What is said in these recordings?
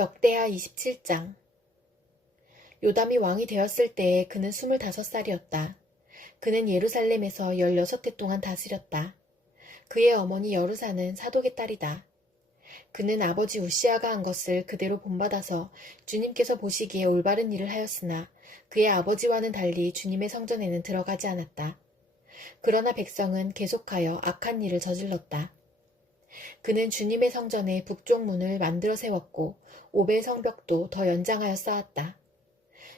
역대하 27장. 요담이 왕이 되었을 때에 그는 25살이었다. 그는 예루살렘에서 16해 동안 다스렸다. 그의 어머니 여르사는 사독의 딸이다. 그는 아버지 우시아가 한 것을 그대로 본받아서 주님께서 보시기에 올바른 일을 하였으나 그의 아버지와는 달리 주님의 성전에는 들어가지 않았다. 그러나 백성은 계속하여 악한 일을 저질렀다. 그는 주님의 성전의 북쪽 문을 만들어 세웠고 오벨 성벽도 더 연장하여 쌓았다.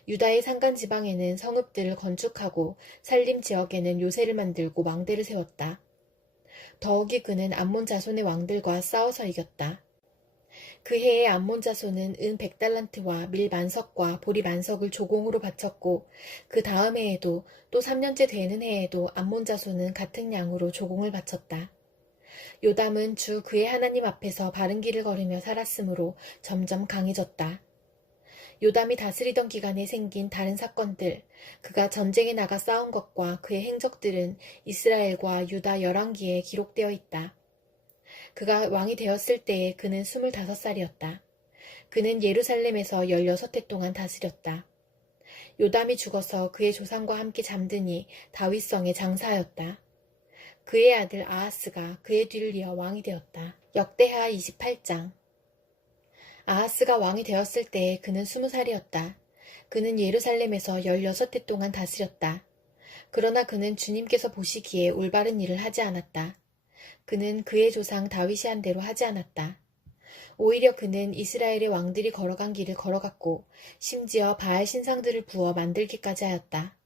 유다의 산간 지방에는 성읍들을 건축하고 산림 지역에는 요새를 만들고 망대를 세웠다. 더욱이 그는 암몬 자손의 왕들과 싸워서 이겼다. 그 해에 암몬 자손은 은 100달란트와 밀 만석과 보리 만석을 조공으로 바쳤고 그 다음 해에도 또 3년째 되는 해에도 암몬 자손은 같은 양으로 조공을 바쳤다. 요담은 주 그의 하나님 앞에서 바른 길을 걸으며 살았으므로 점점 강해졌다. 요담이 다스리던 기간에 생긴 다른 사건들, 그가 전쟁에 나가 싸운 것과 그의 행적들은 이스라엘과 유다 열왕기에 기록되어 있다. 그가 왕이 되었을 때에 그는 25살이었다. 그는 예루살렘에서 16해 동안 다스렸다. 요담이 죽어서 그의 조상과 함께 잠드니 다윗성에 장사하였다. 그의 아들 아하스가 그의 뒤를 이어 왕이 되었다. 역대하 28장. 아하스가 왕이 되었을 때에 그는 20살이었다. 그는 예루살렘에서 16해 동안 다스렸다. 그러나 그는 주님께서 보시기에 올바른 일을 하지 않았다. 그는 그의 조상 다윗이 한 대로 하지 않았다. 오히려 그는 이스라엘의 왕들이 걸어간 길을 걸어갔고 심지어 바알 신상들을 부어 만들기까지 하였다.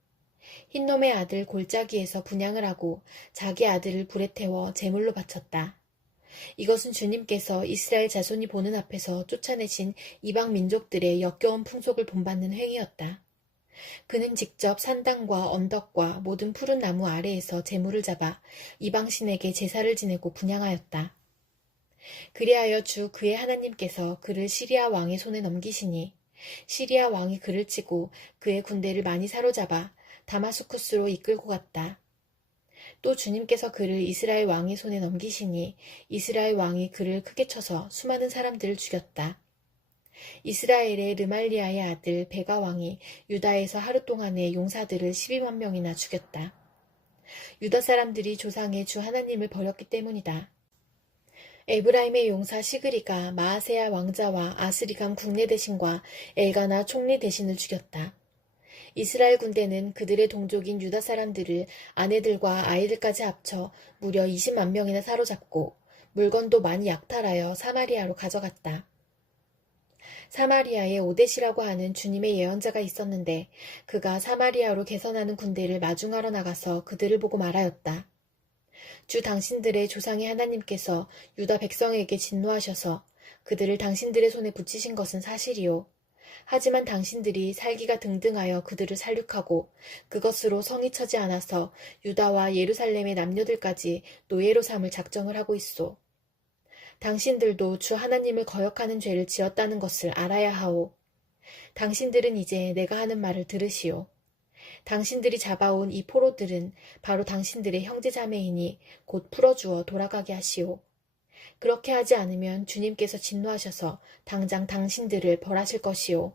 흰놈의 아들 골짜기에서 분향을 하고 자기 아들을 불에 태워 제물로 바쳤다. 이것은 주님께서 이스라엘 자손이 보는 앞에서 쫓아내신 이방 민족들의 역겨운 풍속을 본받는 행위였다. 그는 직접 산당과 언덕과 모든 푸른 나무 아래에서 제물을 잡아 이방신에게 제사를 지내고 분향하였다. 그리하여 주 그의 하나님께서 그를 시리아 왕의 손에 넘기시니 시리아 왕이 그를 치고 그의 군대를 많이 사로잡아 다마스쿠스로 이끌고 갔다. 또 주님께서 그를 이스라엘 왕의 손에 넘기시니 이스라엘 왕이 그를 크게 쳐서 수많은 사람들을 죽였다. 이스라엘의 르말리아의 아들 베가 왕이 유다에서 하루 동안에 용사들을 12만 명이나 죽였다. 유다 사람들이 조상의 주 하나님을 버렸기 때문이다. 에브라임의 용사 시그리가 마아세야 왕자와 아스리감 국내 대신과 엘가나 총리 대신을 죽였다. 이스라엘 군대는 그들의 동족인 유다 사람들을 아내들과 아이들까지 합쳐 무려 20만 명이나 사로잡고 물건도 많이 약탈하여 사마리아로 가져갔다. 사마리아에 오뎃이라고 하는 주님의 예언자가 있었는데 그가 사마리아로 개선하는 군대를 마중하러 나가서 그들을 보고 말하였다. 주 당신들의 조상의 하나님께서 유다 백성에게 진노하셔서 그들을 당신들의 손에 붙이신 것은 사실이요. 하지만 당신들이 살기가 등등하여 그들을 살육하고 그것으로 성이 차지 않아서 유다와 예루살렘의 남녀들까지 노예로 삼을 작정을 하고 있소. 당신들도 주 하나님을 거역하는 죄를 지었다는 것을 알아야 하오. 당신들은 이제 내가 하는 말을 들으시오. 당신들이 잡아온 이 포로들은 바로 당신들의 형제자매이니 곧 풀어주어 돌아가게 하시오. 그렇게 하지 않으면 주님께서 진노하셔서 당장 당신들을 벌하실 것이오.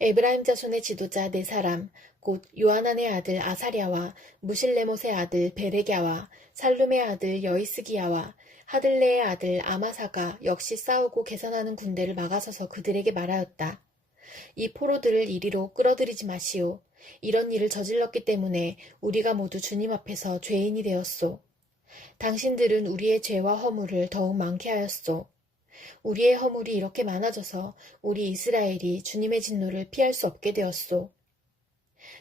에브라임 자손의 지도자 4사람, 곧 요하난의 아들 아사랴와 무실레못의 아들 베레갸와 살룸의 아들 여이스기야와 하들레의 아들 아마사가 역시 싸우고 개선하는 군대를 막아서서 그들에게 말하였다. 이 포로들을 이리로 끌어들이지 마시오. 이런 일을 저질렀기 때문에 우리가 모두 주님 앞에서 죄인이 되었소. 당신들은 우리의 죄와 허물을 더욱 많게 하였소. 우리의 허물이 이렇게 많아져서 우리 이스라엘이 주님의 진노를 피할 수 없게 되었소.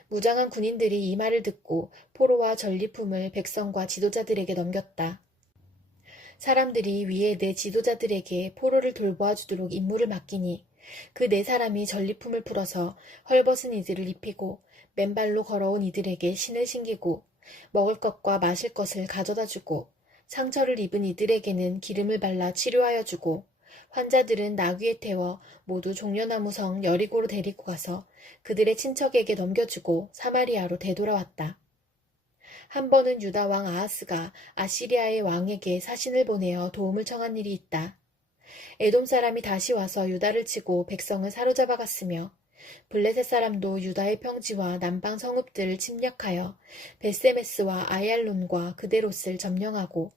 무장한 군인들이 이 말을 듣고 포로와 전리품을 백성과 지도자들에게 넘겼다. 사람들이 위에 내 지도자들에게 포로를 돌보아 주도록 임무를 맡기니 그 4사람이 전리품을 풀어서 헐벗은 이들을 입히고 맨발로 걸어온 이들에게 신을 신기고 먹을 것과 마실 것을 가져다 주고 상처를 입은 이들에게는 기름을 발라 치료하여 주고 환자들은 나귀에 태워 모두 종려나무 성 여리고로 데리고 가서 그들의 친척에게 넘겨주고 사마리아로 되돌아왔다. 한 번은 유다 왕 아하스가 아시리아의 왕에게 사신을 보내어 도움을 청한 일이 있다. 에돔 사람이 다시 와서 유다를 치고 백성을 사로잡아 갔으며 블레셋 사람도 유다의 평지와 남방 성읍들을 침략하여 베세메스와 아얄론과 그데롯을 점령하고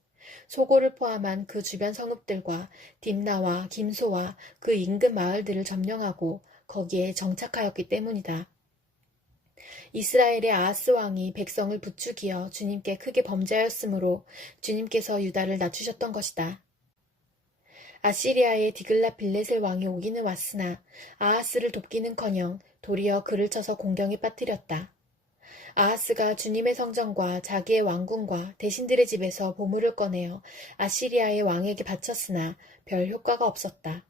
소고를 포함한 그 주변 성읍들과 딥나와 김소와 그 인근 마을들을 점령하고 거기에 정착하였기 때문이다. 이스라엘의 아하스 왕이 백성을 부추기어 주님께 크게 범죄하였으므로 주님께서 유다를 낮추셨던 것이다. 아시리아의 디글라 빌레셀 왕이 오기는 왔으나 아하스를 돕기는커녕 도리어 그를 쳐서 공경에 빠뜨렸다. 아하스가 주님의 성전과 자기의 왕궁과 대신들의 집에서 보물을 꺼내어 아시리아의 왕에게 바쳤으나 별 효과가 없었다.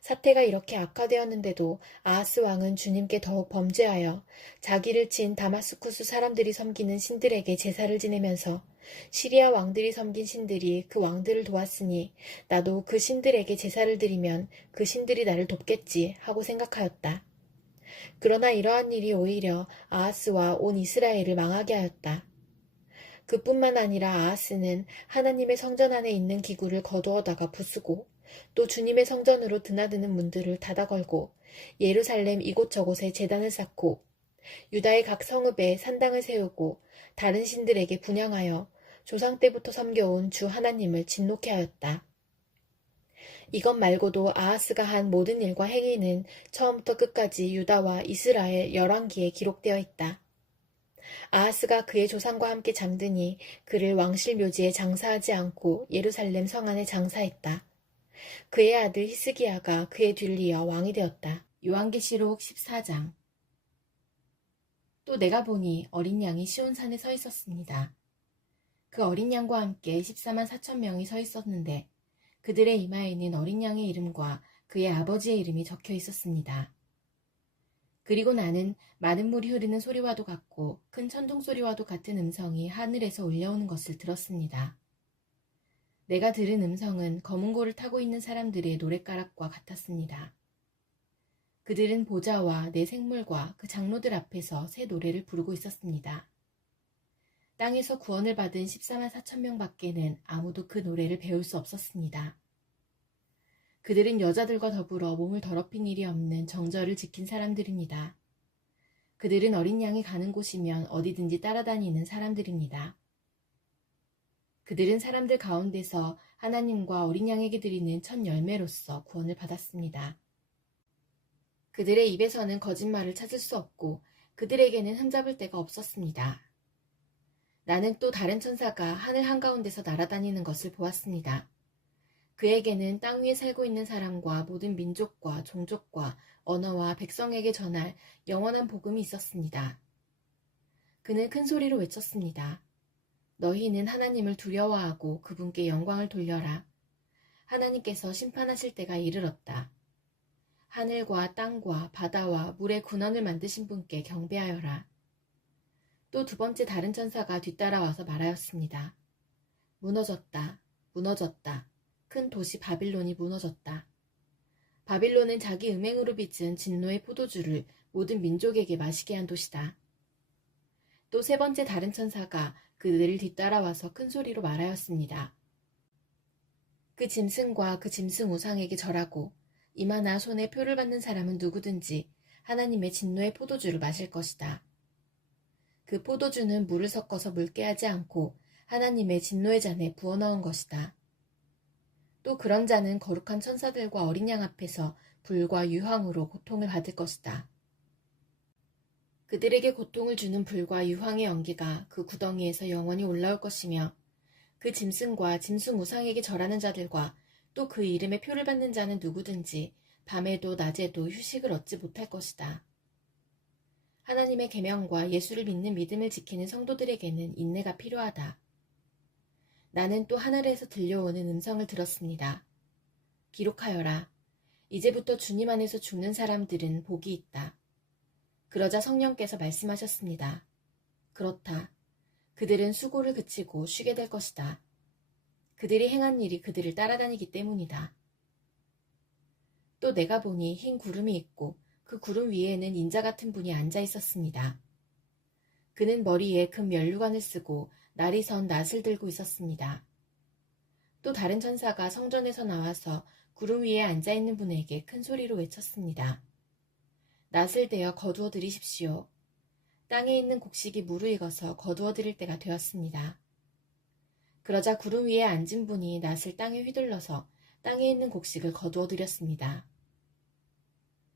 사태가 이렇게 악화되었는데도 아하스 왕은 주님께 더욱 범죄하여 자기를 친 다마스쿠스 사람들이 섬기는 신들에게 제사를 지내면서 시리아 왕들이 섬긴 신들이 그 왕들을 도왔으니 나도 그 신들에게 제사를 드리면 그 신들이 나를 돕겠지 하고 생각하였다. 그러나 이러한 일이 오히려 아하스와 온 이스라엘을 망하게 하였다. 그뿐만 아니라 아하스는 하나님의 성전 안에 있는 기구를 거두어다가 부수고 또 주님의 성전으로 드나드는 문들을 닫아 걸고 예루살렘 이곳저곳에 제단을 쌓고 유다의 각 성읍에 산당을 세우고 다른 신들에게 분향하여 조상 때부터 섬겨온 주 하나님을 진노케 하였다. 이것 말고도 아하스가 한 모든 일과 행위는 처음부터 끝까지 유다와 이스라엘 열왕기에 기록되어 있다. 아하스가 그의 조상과 함께 잠드니 그를 왕실 묘지에 장사하지 않고 예루살렘 성 안에 장사했다. 그의 아들 히스기야가 그의 뒤를 왕이 되었다. 요한계시록 14장. 또 내가 보니 어린 양이 시온산에 서 있었습니다. 그 어린 양과 함께 14만 4천 명이 서 있었는데 그들의 이마에는 어린 양의 이름과 그의 아버지의 이름이 적혀 있었습니다. 그리고 나는 많은 물이 흐르는 소리와도 같고 큰 천둥 소리와도 같은 음성이 하늘에서 울려오는 것을 들었습니다. 내가 들은 음성은 검은 고를 타고 있는 사람들의 노랫가락과 같았습니다. 그들은 보좌와 내 생물과 그 장로들 앞에서 새 노래를 부르고 있었습니다. 땅에서 구원을 받은 14만 4천 명 밖에는 아무도 그 노래를 배울 수 없었습니다. 그들은 여자들과 더불어 몸을 더럽힌 일이 없는 정절을 지킨 사람들입니다. 그들은 어린 양이 가는 곳이면 어디든지 따라다니는 사람들입니다. 그들은 사람들 가운데서 하나님과 어린 양에게 드리는 첫 열매로서 구원을 받았습니다. 그들의 입에서는 거짓말을 찾을 수 없고 그들에게는 흠잡을 데가 없었습니다. 나는 또 다른 천사가 하늘 한가운데서 날아다니는 것을 보았습니다. 그에게는 땅 위에 살고 있는 사람과 모든 민족과 종족과 언어와 백성에게 전할 영원한 복음이 있었습니다. 그는 큰 소리로 외쳤습니다. 너희는 하나님을 두려워하고 그분께 영광을 돌려라. 하나님께서 심판하실 때가 이르렀다. 하늘과 땅과 바다와 물의 군원을 만드신 분께 경배하여라. 또 두 번째 다른 천사가 뒤따라와서 말하였습니다. 무너졌다. 무너졌다. 큰 도시 바빌론이 무너졌다. 바빌론은 자기 음행으로 빚은 진노의 포도주를 모든 민족에게 마시게 한 도시다. 또 세 번째 다른 천사가 그들을 뒤따라와서 큰 소리로 말하였습니다. 그 짐승과 그 짐승 우상에게 절하고 이마나 손에 표를 받는 사람은 누구든지 하나님의 진노의 포도주를 마실 것이다. 그 포도주는 물을 섞어서 묽게 하지 않고 하나님의 진노의 잔에 부어 넣은 것이다. 또 그런 자는 거룩한 천사들과 어린 양 앞에서 불과 유황으로 고통을 받을 것이다. 그들에게 고통을 주는 불과 유황의 연기가 그 구덩이에서 영원히 올라올 것이며 그 짐승과 짐승 우상에게 절하는 자들과 또 그 이름의 표를 받는 자는 누구든지 밤에도 낮에도 휴식을 얻지 못할 것이다. 하나님의 계명과 예수를 믿는 믿음을 지키는 성도들에게는 인내가 필요하다. 나는 또 하늘에서 들려오는 음성을 들었습니다. 기록하여라. 이제부터 주님 안에서 죽는 사람들은 복이 있다. 그러자 성령께서 말씀하셨습니다. 그렇다. 그들은 수고를 그치고 쉬게 될 것이다. 그들이 행한 일이 그들을 따라다니기 때문이다. 또 내가 보니 흰 구름이 있고 그 구름 위에는 인자 같은 분이 앉아 있었습니다. 그는 머리에 금 면류관을 쓰고 날이 선 낫을 들고 있었습니다. 또 다른 천사가 성전에서 나와서 구름 위에 앉아있는 분에게 큰 소리로 외쳤습니다. 낫을 대어 거두어 드리십시오. 땅에 있는 곡식이 무르익어서 거두어 드릴 때가 되었습니다. 그러자 구름 위에 앉은 분이 낫을 땅에 휘둘러서 땅에 있는 곡식을 거두어 드렸습니다.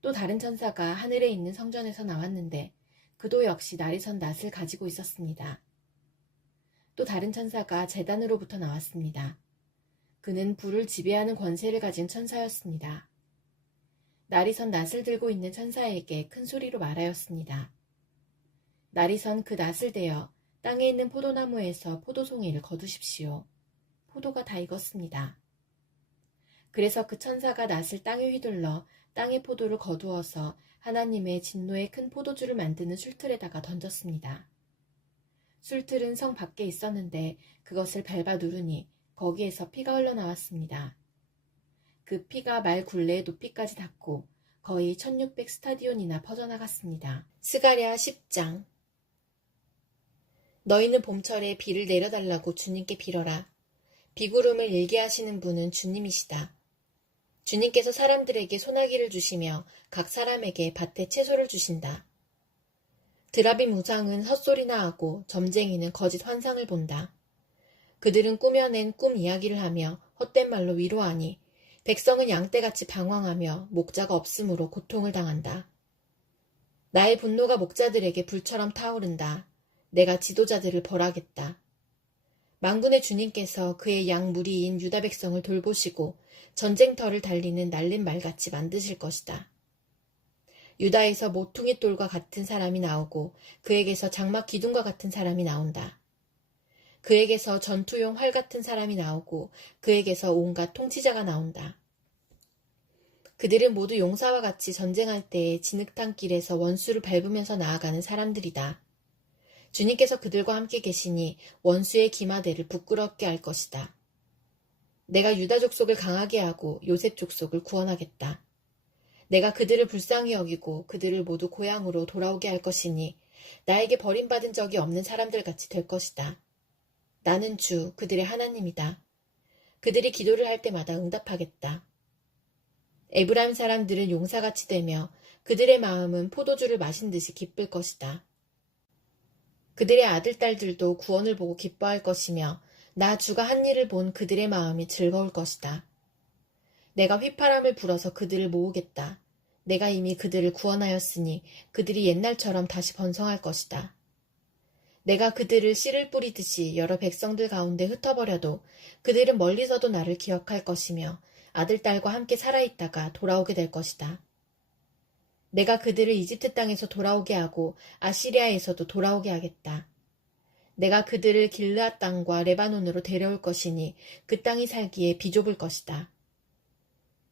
또 다른 천사가 하늘에 있는 성전에서 나왔는데 그도 역시 날이 선 낫을 가지고 있었습니다. 또 다른 천사가 제단으로부터 나왔습니다. 그는 불을 지배하는 권세를 가진 천사였습니다. 날이 선 낫을 들고 있는 천사에게 큰 소리로 말하였습니다. 날이 선 그 낫을 대어 땅에 있는 포도나무에서 포도송이를 거두십시오. 포도가 다 익었습니다. 그래서 그 천사가 낫을 땅에 휘둘러 땅의 포도를 거두어서 하나님의 진노의 큰 포도주를 만드는 술틀에다가 던졌습니다. 술틀은 성 밖에 있었는데 그것을 밟아 누르니 거기에서 피가 흘러나왔습니다. 그 피가 말 굴레의 높이까지 닿고 거의 1600 스타디온이나 퍼져나갔습니다. 스가랴 10장. 너희는 봄철에 비를 내려달라고 주님께 빌어라. 비구름을 일게 하시는 분은 주님이시다. 주님께서 사람들에게 소나기를 주시며 각 사람에게 밭에 채소를 주신다. 드라빔 우상은 헛소리나 하고 점쟁이는 거짓 환상을 본다. 그들은 꾸며낸 꿈 이야기를 하며 헛된 말로 위로하니 백성은 양떼같이 방황하며 목자가 없으므로 고통을 당한다. 나의 분노가 목자들에게 불처럼 타오른다. 내가 지도자들을 벌하겠다. 만군의 주님께서 그의 양 무리인 유다 백성을 돌보시고 전쟁터를 달리는 날린 말같이 만드실 것이다. 유다에서 모퉁이 돌과 같은 사람이 나오고 그에게서 장막 기둥과 같은 사람이 나온다. 그에게서 전투용 활 같은 사람이 나오고 그에게서 온갖 통치자가 나온다. 그들은 모두 용사와 같이 전쟁할 때에 진흙탕 길에서 원수를 밟으면서 나아가는 사람들이다. 주님께서 그들과 함께 계시니 원수의 기마대를 부끄럽게 할 것이다. 내가 유다 족속을 강하게 하고 요셉 족속을 구원하겠다. 내가 그들을 불쌍히 여기고 그들을 모두 고향으로 돌아오게 할 것이니 나에게 버림받은 적이 없는 사람들 같이 될 것이다. 나는 주 그들의 하나님이다. 그들이 기도를 할 때마다 응답하겠다. 에브라임 사람들은 용사같이 되며 그들의 마음은 포도주를 마신 듯이 기쁠 것이다. 그들의 아들, 딸들도 구원을 보고 기뻐할 것이며 나 주가 한 일을 본 그들의 마음이 즐거울 것이다. 내가 휘파람을 불어서 그들을 모으겠다. 내가 이미 그들을 구원하였으니 그들이 옛날처럼 다시 번성할 것이다. 내가 그들을 씨를 뿌리듯이 여러 백성들 가운데 흩어버려도 그들은 멀리서도 나를 기억할 것이며 아들, 딸과 함께 살아있다가 돌아오게 될 것이다. 내가 그들을 이집트 땅에서 돌아오게 하고 아시리아에서도 돌아오게 하겠다. 내가 그들을 길르앗 땅과 레바논으로 데려올 것이니 그 땅이 살기에 비좁을 것이다.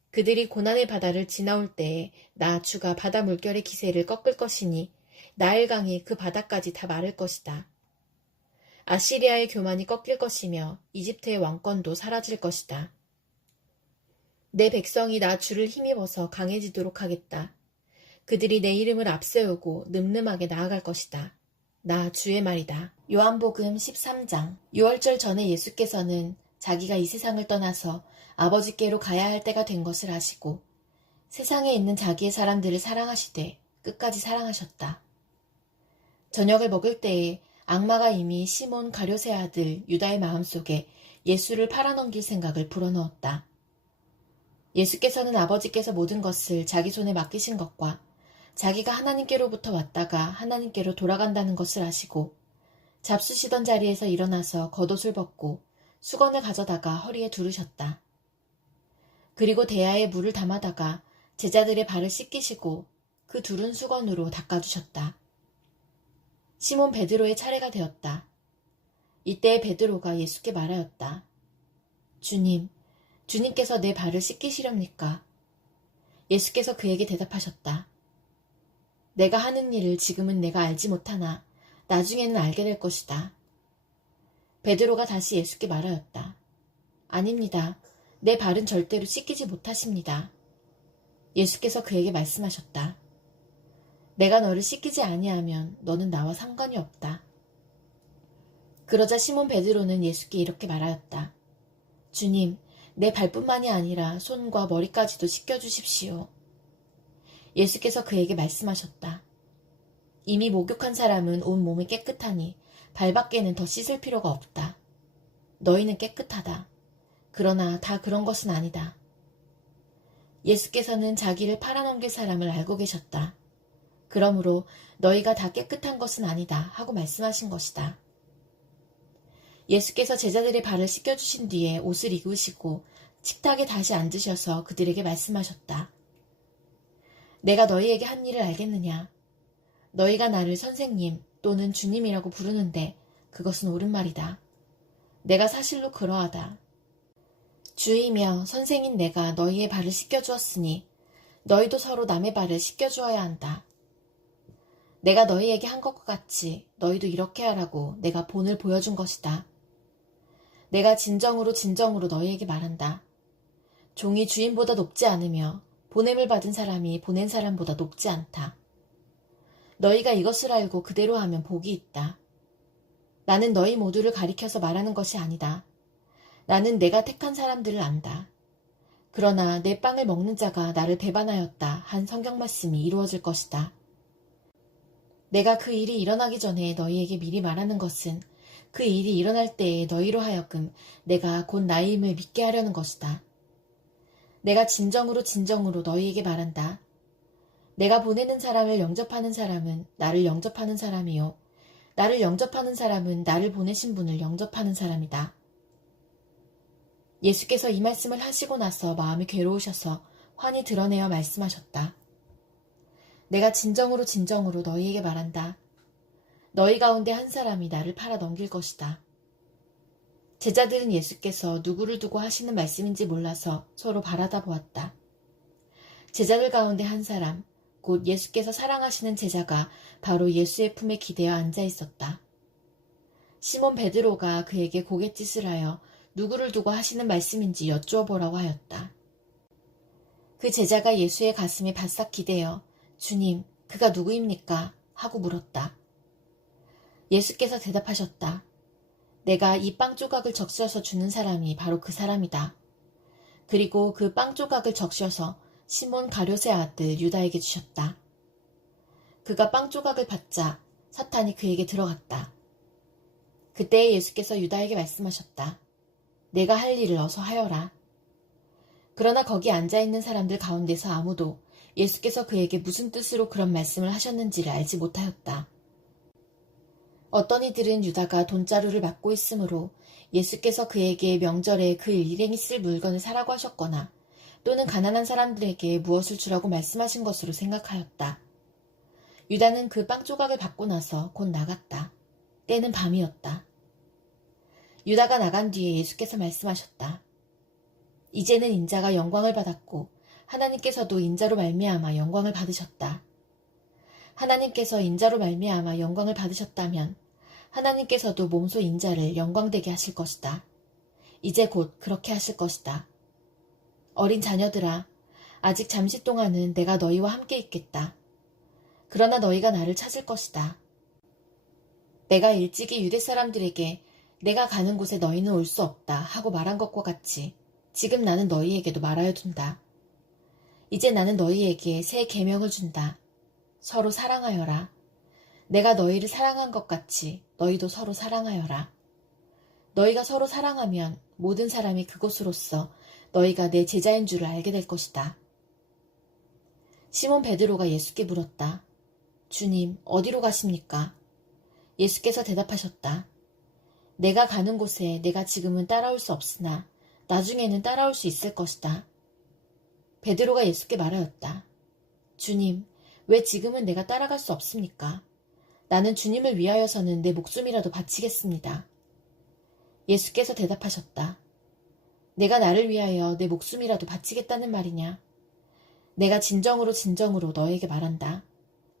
그들이 고난의 바다를 지나올 때에 나 주가 바다 물결의 기세를 꺾을 것이니 나일강이 그 바다까지 다 마를 것이다. 아시리아의 교만이 꺾일 것이며 이집트의 왕권도 사라질 것이다. 내 백성이 나 주를 힘입어서 강해지도록 하겠다. 그들이 내 이름을 앞세우고 늠름하게 나아갈 것이다. 나 주의 말이다. 요한복음 13장. 6월절 전에 예수께서는 자기가 이 세상을 떠나서 아버지께로 가야 할 때가 된 것을 아시고 세상에 있는 자기의 사람들을 사랑하시되 끝까지 사랑하셨다. 저녁을 먹을 때에 악마가 이미 시몬 가룟의 아들 유다의 마음속에 예수를 팔아넘길 생각을 불어넣었다. 예수께서는 아버지께서 모든 것을 자기 손에 맡기신 것과 자기가 하나님께로부터 왔다가 하나님께로 돌아간다는 것을 아시고 잡수시던 자리에서 일어나서 겉옷을 벗고 수건을 가져다가 허리에 두르셨다. 그리고 대야에 물을 담아다가 제자들의 발을 씻기시고 그 두른 수건으로 닦아주셨다. 시몬 베드로의 차례가 되었다. 이때 베드로가 예수께 말하였다. 주님, 주님께서 내 발을 씻기시렵니까? 예수께서 그에게 대답하셨다. 내가 하는 일을 지금은 내가 알지 못하나 나중에는 알게 될 것이다. 베드로가 다시 예수께 말하였다. 아닙니다. 내 발은 절대로 씻기지 못하십니다. 예수께서 그에게 말씀하셨다. 내가 너를 씻기지 아니하면 너는 나와 상관이 없다. 그러자 시몬 베드로는 예수께 이렇게 말하였다. 주님, 내 발뿐만이 아니라 손과 머리까지도 씻겨주십시오. 예수께서 그에게 말씀하셨다. 이미 목욕한 사람은 온 몸이 깨끗하니 발밖에는 더 씻을 필요가 없다. 너희는 깨끗하다. 그러나 다 그런 것은 아니다. 예수께서는 자기를 팔아넘길 사람을 알고 계셨다. 그러므로 너희가 다 깨끗한 것은 아니다 하고 말씀하신 것이다. 예수께서 제자들의 발을 씻겨주신 뒤에 옷을 입으시고 식탁에 다시 앉으셔서 그들에게 말씀하셨다. 내가 너희에게 한 일을 알겠느냐? 너희가 나를 선생님 또는 주님이라고 부르는데 그것은 옳은 말이다. 내가 사실로 그러하다. 주이며 선생인 내가 너희의 발을 씻겨주었으니 너희도 서로 남의 발을 씻겨주어야 한다. 내가 너희에게 한 것과 같이 너희도 이렇게 하라고 내가 본을 보여준 것이다. 내가 진정으로 너희에게 말한다. 종이 주인보다 높지 않으며 보냄을 받은 사람이 보낸 사람보다 높지 않다. 너희가 이것을 알고 그대로 하면 복이 있다. 나는 너희 모두를 가리켜서 말하는 것이 아니다. 나는 내가 택한 사람들을 안다. 그러나 내 빵을 먹는 자가 나를 배반하였다 한 성경 말씀이 이루어질 것이다. 내가 그 일이 일어나기 전에 너희에게 미리 말하는 것은 그 일이 일어날 때에 너희로 하여금 내가 곧 나임을 믿게 하려는 것이다. 내가 진정으로 너희에게 말한다. 내가 보내는 사람을 영접하는 사람은 나를 영접하는 사람이요. 나를 영접하는 사람은 나를 보내신 분을 영접하는 사람이다. 예수께서 이 말씀을 하시고 나서 마음이 괴로우셔서 환히 드러내어 말씀하셨다. 내가 진정으로 너희에게 말한다. 너희 가운데 한 사람이 나를 팔아 넘길 것이다. 제자들은 예수께서 누구를 두고 하시는 말씀인지 몰라서 서로 바라다 보았다. 제자들 가운데 한 사람, 곧 예수께서 사랑하시는 제자가 바로 예수의 품에 기대어 앉아 있었다. 시몬 베드로가 그에게 고갯짓을 하여 누구를 두고 하시는 말씀인지 여쭈어 보라고 하였다. 그 제자가 예수의 가슴에 바싹 기대어 주님, 그가 누구입니까? 하고 물었다. 예수께서 대답하셨다. 내가 이 빵 조각을 적셔서 주는 사람이 바로 그 사람이다. 그리고 그 빵 조각을 적셔서 시몬 가룟의 아들 유다에게 주셨다. 그가 빵 조각을 받자 사탄이 그에게 들어갔다. 그때 예수께서 유다에게 말씀하셨다. 내가 할 일을 어서 하여라. 그러나 거기 앉아있는 사람들 가운데서 아무도 예수께서 그에게 무슨 뜻으로 그런 말씀을 하셨는지를 알지 못하였다. 어떤 이들은 유다가 돈자루를 맡고 있으므로 예수께서 그에게 명절에 그 일행이 쓸 물건을 사라고 하셨거나 또는 가난한 사람들에게 무엇을 주라고 말씀하신 것으로 생각하였다. 유다는 그 빵 조각을 받고 나서 곧 나갔다. 때는 밤이었다. 유다가 나간 뒤에 예수께서 말씀하셨다. 이제는 인자가 영광을 받았고 하나님께서도 인자로 말미암아 영광을 받으셨다. 하나님께서 인자로 말미암아 영광을 받으셨다면 하나님께서도 몸소 인자를 영광되게 하실 것이다. 이제 곧 그렇게 하실 것이다. 어린 자녀들아, 아직 잠시 동안은 내가 너희와 함께 있겠다. 그러나 너희가 나를 찾을 것이다. 내가 일찍이 유대 사람들에게 내가 가는 곳에 너희는 올 수 없다 하고 말한 것과 같이 지금 나는 너희에게도 말하여 둔다. 이제 나는 너희에게 새 계명을 준다. 서로 사랑하여라. 내가 너희를 사랑한 것 같이 너희도 서로 사랑하여라. 너희가 서로 사랑하면 모든 사람이 그것으로써 너희가 내 제자인 줄을 알게 될 것이다. 시몬 베드로가 예수께 물었다. 주님, 어디로 가십니까? 예수께서 대답하셨다. 내가 가는 곳에 내가 지금은 따라올 수 없으나 나중에는 따라올 수 있을 것이다. 베드로가 예수께 말하였다. 주님, 왜 지금은 내가 따라갈 수 없습니까? 나는 주님을 위하여서는 내 목숨이라도 바치겠습니다. 예수께서 대답하셨다. 내가 나를 위하여 내 목숨이라도 바치겠다는 말이냐? 내가 진정으로 너에게 말한다.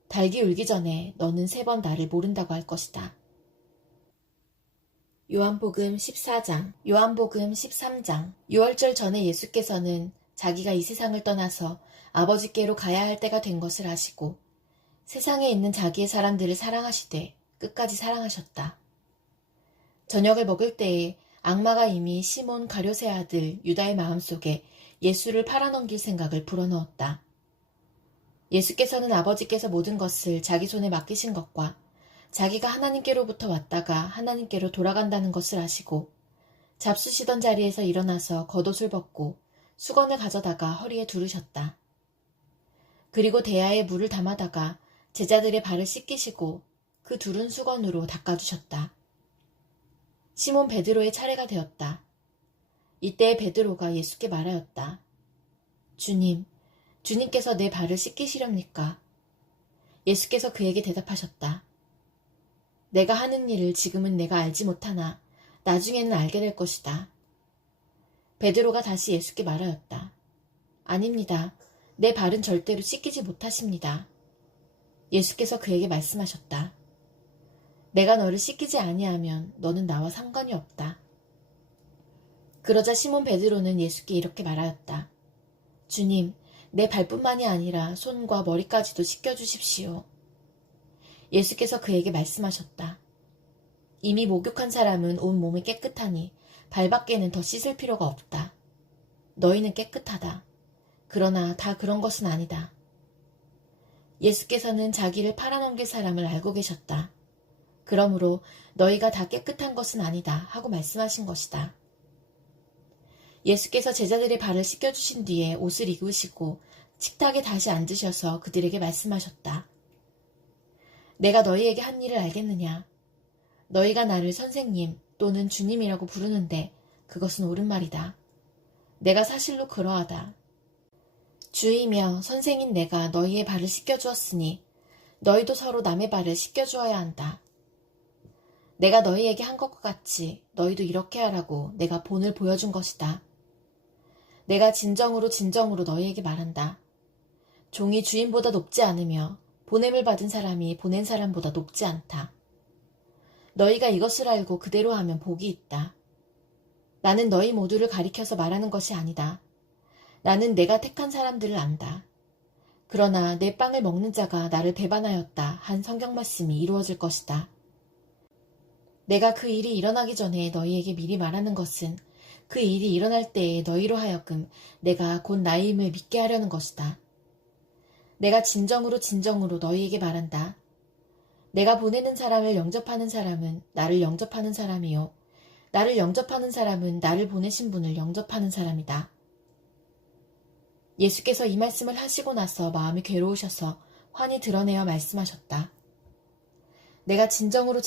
달기 울기 전에 너는 3번 나를 모른다고 할 것이다. 요한복음 14장, 요한복음 13장. 6월절 전에 예수께서는 자기가 이 세상을 떠나서 아버지께로 가야 할 때가 된 것을 아시고 세상에 있는 자기의 사람들을 사랑하시되 끝까지 사랑하셨다. 저녁을 먹을 때에 악마가 이미 시몬 가룟의 아들 유다의 마음속에 예수를 팔아넘길 생각을 불어넣었다. 예수께서는 아버지께서 모든 것을 자기 손에 맡기신 것과 자기가 하나님께로부터 왔다가 하나님께로 돌아간다는 것을 아시고 잡수시던 자리에서 일어나서 겉옷을 벗고 수건을 가져다가 허리에 두르셨다. 그리고 대야에 물을 담아다가 제자들의 발을 씻기시고 그 두른 수건으로 닦아주셨다. 시몬 베드로의 차례가 되었다. 이때 베드로가 예수께 말하였다. 주님, 주님께서 내 발을 씻기시렵니까? 예수께서 그에게 대답하셨다. 내가 하는 일을 지금은 내가 알지 못하나 나중에는 알게 될 것이다. 베드로가 다시 예수께 말하였다. 아닙니다. 내 발은 절대로 씻기지 못하십니다. 예수께서 그에게 말씀하셨다. 내가 너를 씻기지 아니하면 너는 나와 상관이 없다. 그러자 시몬 베드로는 예수께 이렇게 말하였다. 주님, 내 발뿐만이 아니라 손과 머리까지도 씻겨주십시오. 예수께서 그에게 말씀하셨다. 이미 목욕한 사람은 온 몸이 깨끗하니 발밖에는 더 씻을 필요가 없다. 너희는 깨끗하다. 그러나 다 그런 것은 아니다. 예수께서는 자기를 팔아넘길 사람을 알고 계셨다. 그러므로 너희가 다 깨끗한 것은 아니다 하고 말씀하신 것이다. 예수께서 제자들의 발을 씻겨주신 뒤에 옷을 입으시고 식탁에 다시 앉으셔서 그들에게 말씀하셨다. 내가 너희에게 한 일을 알겠느냐? 너희가 나를 선생님 또는 주님이라고 부르는데 그것은 옳은 말이다. 내가 사실로 그러하다. 주이며 선생인 내가 너희의 발을 씻겨주었으니 너희도 서로 남의 발을 씻겨주어야 한다. 내가 너희에게 한 것과 같이 너희도 이렇게 하라고 내가 본을 보여준 것이다. 내가 진정으로 너희에게 말한다. 종이 주인보다 높지 않으며 보냄을 받은 사람이 보낸 사람보다 높지 않다. 너희가 이것을 알고 그대로 하면 복이 있다. 나는 너희 모두를 가리켜서 말하는 것이 아니다. 나는 내가 택한 사람들을 안다. 그러나 내 빵을 먹는 자가 나를 배반하였다 한 성경 말씀이 이루어질 것이다. 내가 그 일이 일어나기 전에 너희에게 미리 말하는 것은 그 일이 일어날 때에 너희로 하여금 내가 곧 나임을 믿게 하려는 것이다. 내가 진정으로 너희에게 말한다. 내가 보내는 사람을 영접하는 사람은 나를 영접하는 사람이요. 나를 영접하는 사람은 나를 보내신 분을 영접하는 사람이다. 예수께서 이 말씀을 하시고 나서 마음이 괴로우셔서 환히 드러내어 말씀하셨다. 내가 진정으로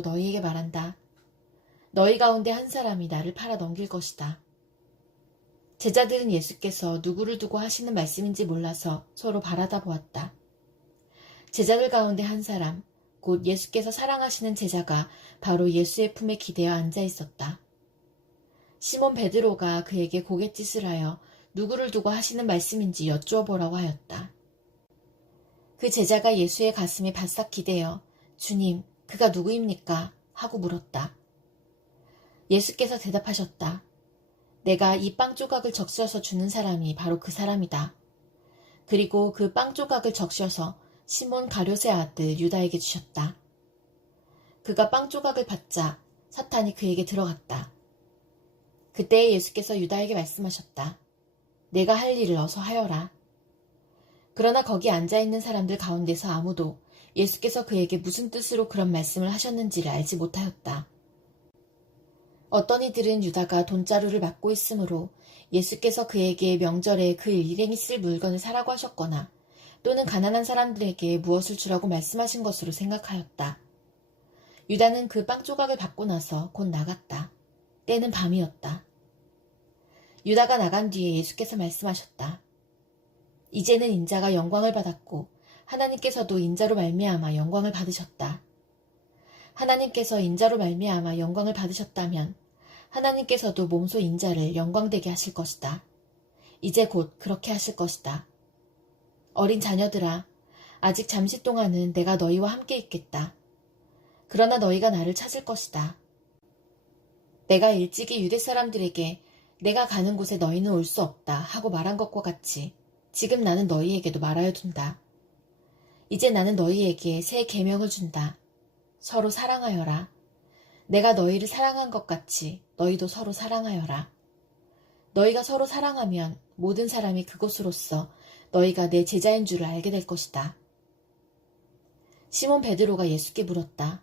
너희에게 말한다. 너희 가운데 한 사람이 나를 팔아 넘길 것이다. 제자들은 예수께서 누구를 두고 하시는 말씀인지 몰라서 서로 바라다 보았다. 제자들 가운데 한 사람, 곧 예수께서 사랑하시는 제자가 바로 예수의 품에 기대어 앉아 있었다. 시몬 베드로가 그에게 고갯짓을 하여 누구를 두고 하시는 말씀인지 여쭈어 보라고 하였다. 그 제자가 예수의 가슴에 바싹 기대어 주님, 그가 누구입니까? 하고 물었다. 예수께서 대답하셨다. 내가 이 빵 조각을 적셔서 주는 사람이 바로 그 사람이다. 그리고 그 빵 조각을 적셔서 시몬 가룟의 아들 유다에게 주셨다. 그가 빵 조각을 받자 사탄이 그에게 들어갔다. 그때 예수께서 유다에게 말씀하셨다. 내가 할 일을 어서 하여라. 그러나 거기 앉아있는 사람들 가운데서 아무도 예수께서 그에게 무슨 뜻으로 그런 말씀을 하셨는지를 알지 못하였다. 어떤 이들은 유다가 돈자루를 맡고 있으므로 예수께서 그에게 명절에 그 일행이 쓸 물건을 사라고 하셨거나 또는 가난한 사람들에게 무엇을 주라고 말씀하신 것으로 생각하였다. 유다는 그 빵 조각을 받고 나서 곧 나갔다. 때는 밤이었다. 유다가 나간 뒤에 예수께서 말씀하셨다. 이제는 인자가 영광을 받았고 하나님께서도 인자로 말미암아 영광을 받으셨다. 하나님께서 인자로 말미암아 영광을 받으셨다면 하나님께서도 몸소 인자를 영광되게 하실 것이다. 이제 곧 그렇게 하실 것이다. 어린 자녀들아, 아직 잠시 동안은 내가 너희와 함께 있겠다. 그러나 너희가 나를 찾을 것이다. 내가 일찍이 유대 사람들에게 내가 가는 곳에 너희는 올 수 없다 하고 말한 것과 같이 지금 나는 너희에게도 말하여 둔다. 이제 나는 너희에게 새 계명을 준다. 서로 사랑하여라. 내가 너희를 사랑한 것 같이 너희도 서로 사랑하여라. 너희가 서로 사랑하면 모든 사람이 그것으로써 너희가 내 제자인 줄을 알게 될 것이다. 시몬 베드로가 예수께 물었다.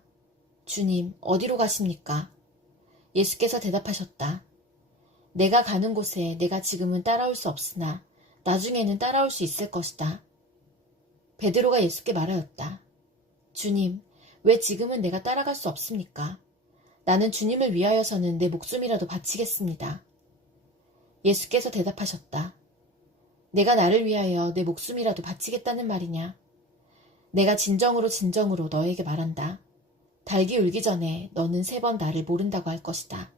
주님, 어디로 가십니까? 예수께서 대답하셨다. 내가 가는 곳에 내가 지금은 따라올 수 없으나 나중에는 따라올 수 있을 것이다. 베드로가 예수께 말하였다. 주님, 왜 지금은 내가 따라갈 수 없습니까? 나는 주님을 위하여서는 내 목숨이라도 바치겠습니다. 예수께서 대답하셨다. 내가 나를 위하여 내 목숨이라도 바치겠다는 말이냐? 내가 진정으로 너에게 말한다. 닭이 울기 전에 너는 3번 나를 모른다고 할 것이다.